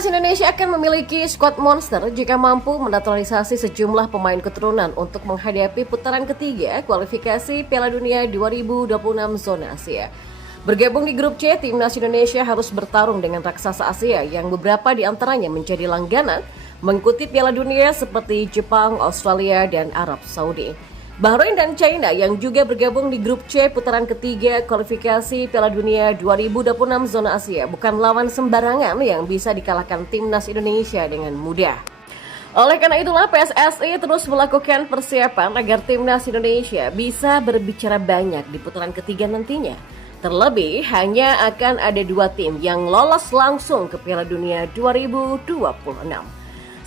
Timnas Indonesia akan memiliki skuad monster jika mampu menaturalisasi sejumlah pemain keturunan untuk menghadapi putaran ketiga kualifikasi Piala Dunia 2026 zona Asia. Bergabung di grup C, Timnas Indonesia harus bertarung dengan raksasa Asia yang beberapa di antaranya menjadi langganan mengikuti Piala Dunia seperti Jepang, Australia, dan Arab Saudi. Bahrain dan China yang juga bergabung di grup C putaran ketiga kualifikasi Piala Dunia 2026 zona Asia bukan lawan sembarangan yang bisa dikalahkan Timnas Indonesia dengan mudah. Oleh karena itulah PSSI terus melakukan persiapan agar Timnas Indonesia bisa berbicara banyak di putaran ketiga nantinya. Terlebih hanya akan ada 2 tim yang lolos langsung ke Piala Dunia 2026.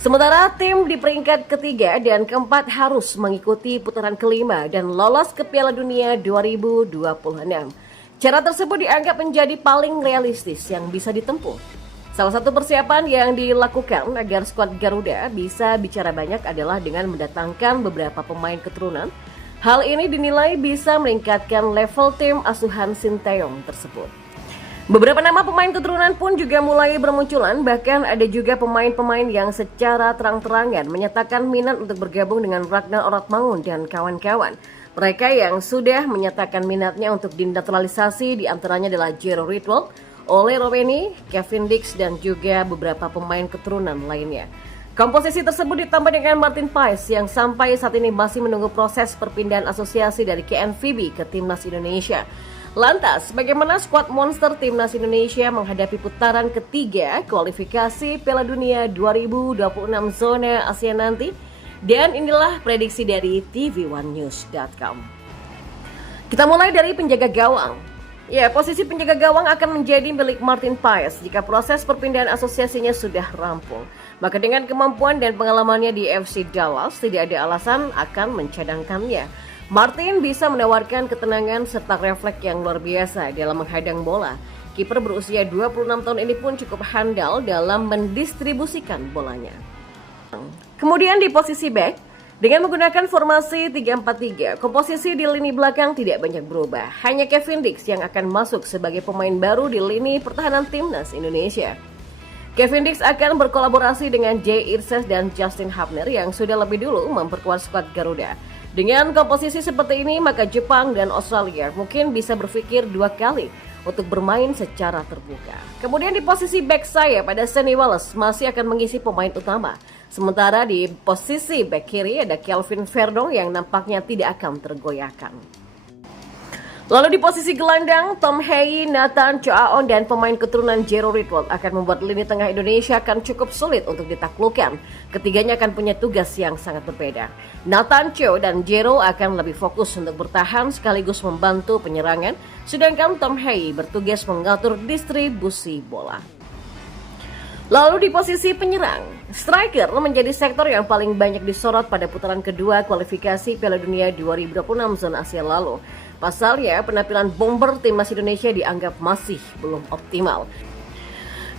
Sementara tim di peringkat ketiga dan keempat harus mengikuti putaran kelima dan lolos ke Piala Dunia 2026. Cara tersebut dianggap menjadi paling realistis yang bisa ditempuh. Salah satu persiapan yang dilakukan agar skuad Garuda bisa bicara banyak adalah dengan mendatangkan beberapa pemain keturunan. Hal ini dinilai bisa meningkatkan level tim asuhan Sinteyong tersebut. Beberapa nama pemain keturunan pun juga mulai bermunculan, bahkan ada juga pemain-pemain yang secara terang-terangan menyatakan minat untuk bergabung dengan Ragnar Oratmangun dan kawan-kawan. Mereka yang sudah menyatakan minatnya untuk dinaturalisasi diantaranya adalah Jero Ritwell, Ole Roveni, Kevin Dix, dan juga beberapa pemain keturunan lainnya. Komposisi tersebut ditambah dengan Martin Paes yang sampai saat ini masih menunggu proses perpindahan asosiasi dari KNVB ke Timnas Indonesia. Lantas, bagaimana skuad monster Timnas Indonesia menghadapi putaran ketiga kualifikasi Piala Dunia 2026 zona Asia nanti? Dan inilah prediksi dari tvOneNews.com. Kita mulai dari penjaga gawang. Ya, posisi penjaga gawang akan menjadi milik Martin Paes jika proses perpindahan asosiasinya sudah rampung. Maka dengan kemampuan dan pengalamannya di FC Dallas, tidak ada alasan akan mencadangkannya. Martin bisa menawarkan ketenangan serta refleks yang luar biasa dalam menghadang bola. Kiper berusia 26 tahun ini pun cukup handal dalam mendistribusikan bolanya. Kemudian di posisi back, dengan menggunakan formasi 3-4-3, komposisi di lini belakang tidak banyak berubah. Hanya Kevin Dix yang akan masuk sebagai pemain baru di lini pertahanan Timnas Indonesia. Kevin Dix akan berkolaborasi dengan Jay Irses dan Justin Hubner yang sudah lebih dulu memperkuat skuad Garuda. Dengan komposisi seperti ini, maka Jepang dan Australia mungkin bisa berpikir 2 kali untuk bermain secara terbuka. Kemudian di posisi back saya pada Sonny Wallace masih akan mengisi pemain utama. Sementara di posisi back kiri ada Kelvin Verdong yang nampaknya tidak akan tergoyahkan. Lalu di posisi gelandang, Tom Hei, Nathan Choaon, dan pemain keturunan Jero Ritwell akan membuat lini tengah Indonesia akan cukup sulit untuk ditaklukkan. Ketiganya akan punya tugas yang sangat berbeda. Nathan Cho dan Jero akan lebih fokus untuk bertahan sekaligus membantu penyerangan, sedangkan Tom Hei bertugas mengatur distribusi bola. Lalu di posisi penyerang, striker menjadi sektor yang paling banyak disorot pada putaran kedua kualifikasi Piala Dunia 2026 zona Asia lalu. Pasalnya, penampilan bomber Timnas Indonesia dianggap masih belum optimal.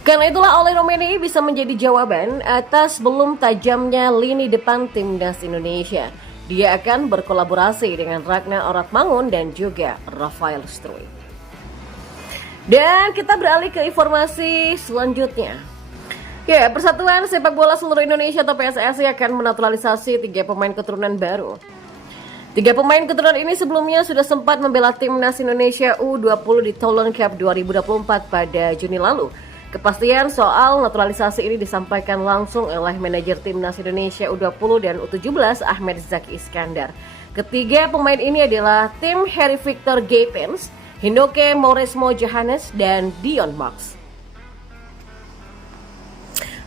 Karena itulah Ole Roveni bisa menjadi jawaban atas belum tajamnya lini depan Timnas Indonesia. Dia akan berkolaborasi dengan Ragnar Oratmangun dan juga Rafael Struij. Dan kita beralih ke informasi selanjutnya. Ya, Persatuan Sepak Bola Seluruh Indonesia atau PSSI akan menaturalisasi 3 pemain keturunan baru. 3 pemain keturunan ini sebelumnya sudah sempat membela Timnas Indonesia U20 di Toulon Cup 2024 pada Juni lalu. Kepastian soal naturalisasi ini disampaikan langsung oleh manajer Timnas Indonesia U20 dan U17 Ahmed Zaki Iskandar. Ketiga pemain ini adalah tim Harry Victor Gaypens, Hinoke Mauresmo Johannes, dan Dion Max.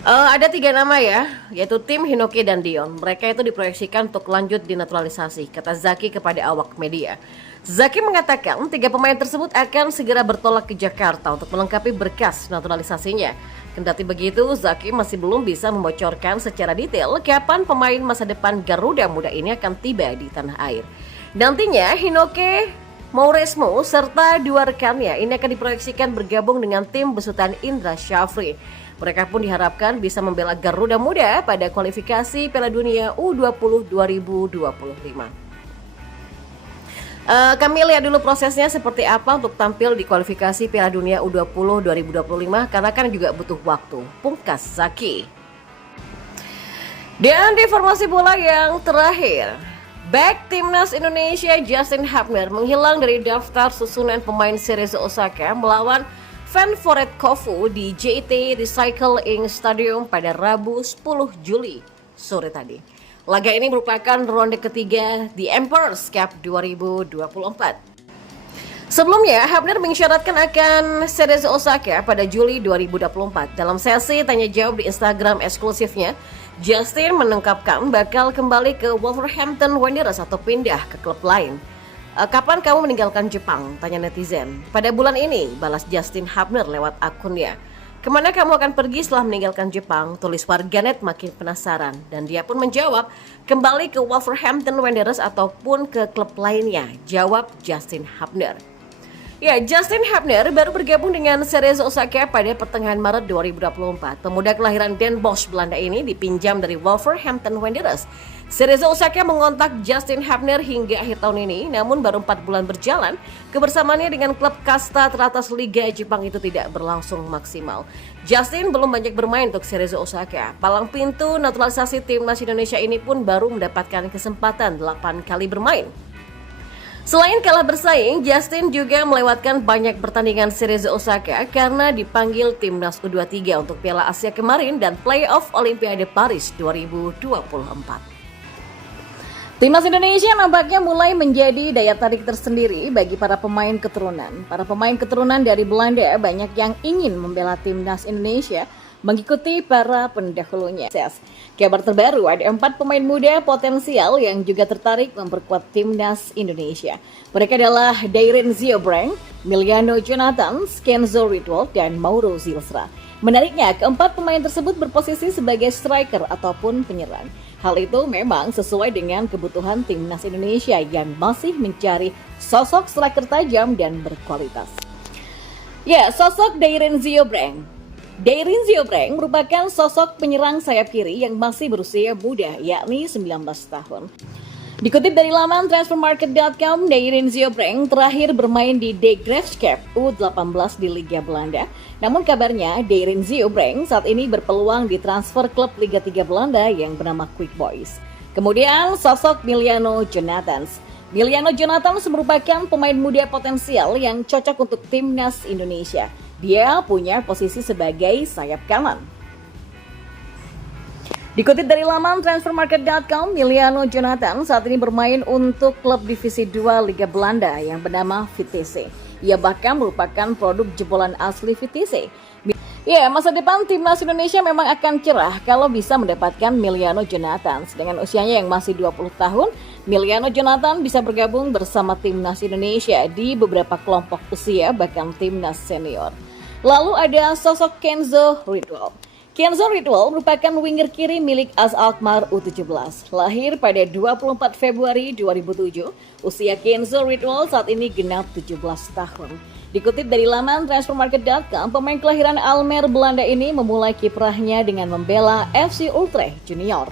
Ada 3 nama ya, yaitu tim Hinoke dan Dion. Mereka itu diproyeksikan untuk lanjut dinaturalisasi, kata Zaki kepada awak media. Zaki mengatakan 3 pemain tersebut akan segera bertolak ke Jakarta untuk melengkapi berkas naturalisasinya. Kendati begitu, Zaki masih belum bisa membocorkan secara detail kapan pemain masa depan Garuda Muda ini akan tiba di tanah air. Nantinya Hinoke Mauresmo serta 2 rekannya ini akan diproyeksikan bergabung dengan tim besutan Indra Syafri. Mereka pun diharapkan bisa membela Garuda Muda pada kualifikasi Piala Dunia U20 2025. Kami lihat dulu prosesnya seperti apa untuk tampil di kualifikasi Piala Dunia U20 2025 karena kan juga butuh waktu. Pungkas Zaki. Dan di informasi bola yang terakhir, back timnas Indonesia Justin Hubner menghilang dari daftar susunan pemain Cerezo Osaka melawan Fanforet Kofu di JT Recycle Inc. Stadium pada Rabu 10 Juli sore tadi. Laga ini merupakan ronde ketiga di Emperor's Cup 2024. Sebelumnya, Hubner mengisyaratkan akan Cerezo Osaka pada Juli 2024. Dalam sesi tanya jawab di Instagram eksklusifnya, Justin menengkapkan bakal kembali ke Wolverhampton Wanderers atau pindah ke klub lain. Kapan kamu meninggalkan Jepang? Tanya netizen. Pada bulan ini, balas Justin Hubner lewat akunnya. Kemana kamu akan pergi setelah meninggalkan Jepang? Tulis warganet makin penasaran. Dan dia pun menjawab, kembali ke Wolverhampton Wanderers ataupun ke klub lainnya. Jawab Justin Hubner. Ya, Justin Hubner baru bergabung dengan Cerezo Osaka pada pertengahan Maret 2024. Pemuda kelahiran Den Bosch, Belanda ini dipinjam dari Wolverhampton Wanderers. Cerezo Osaka mengontak Justin Hubner hingga akhir tahun ini, namun baru 4 bulan berjalan, kebersamaannya dengan klub kasta teratas Liga Jepang itu tidak berlangsung maksimal. Justin belum banyak bermain untuk Cerezo Osaka. Palang pintu naturalisasi timnas Indonesia ini pun baru mendapatkan kesempatan 8 kali bermain. Selain kalah bersaing, Justin juga melewatkan banyak pertandingan Cerezo Osaka karena dipanggil timnas U23 untuk Piala Asia kemarin dan playoff Olimpiade Paris 2024. Timnas Indonesia nampaknya mulai menjadi daya tarik tersendiri bagi para pemain keturunan. Para pemain keturunan dari Belanda banyak yang ingin membela timnas Indonesia mengikuti para pendahulunya. Kabar terbaru, ada 4 pemain muda potensial yang juga tertarik memperkuat timnas Indonesia. Mereka adalah Dairen Ziobrang, Miliano Jonathan, Kenzo Ridwell, dan Mauro Zilstra. Menariknya, keempat pemain tersebut berposisi sebagai striker ataupun penyerang. Hal itu memang sesuai dengan kebutuhan timnas Indonesia yang masih mencari sosok striker tajam dan berkualitas. Ya, sosok Dairen Ziobrang. Dairen Ziobrang merupakan sosok penyerang sayap kiri yang masih berusia muda, yakni 19 tahun. Dikutip dari laman transfermarket.com, Dairen Ziobrang terakhir bermain di De Graafschap U18 di Liga Belanda. Namun kabarnya, Dairen Ziobrang saat ini berpeluang ditransfer klub Liga 3 Belanda yang bernama Quick Boys. Kemudian, sosok Miliano Jonathan. Miliano Jonathan merupakan pemain muda potensial yang cocok untuk timnas Indonesia. Dia punya posisi sebagai sayap kanan. Dikutip dari laman transfermarket.com, Miliano Jonathan saat ini bermain untuk klub divisi 2 Liga Belanda yang bernama Vitesse. Ia bahkan merupakan produk jebolan asli Vitesse. Ya, masa depan timnas Indonesia memang akan cerah kalau bisa mendapatkan Miliano Jonathan. Dengan usianya yang masih 20 tahun, Miliano Jonathan bisa bergabung bersama timnas Indonesia di beberapa kelompok usia bahkan timnas senior. Lalu ada sosok Kenzo Ridwell. Kenzo Ridwell merupakan winger kiri milik AS Alkmaar U17. Lahir pada 24 Februari 2007, usia Kenzo Ridwell saat ini genap 17 tahun. Dikutip dari laman transfermarket.com, pemain kelahiran Almere Belanda ini memulai kiprahnya dengan membela FC Utrecht Junior.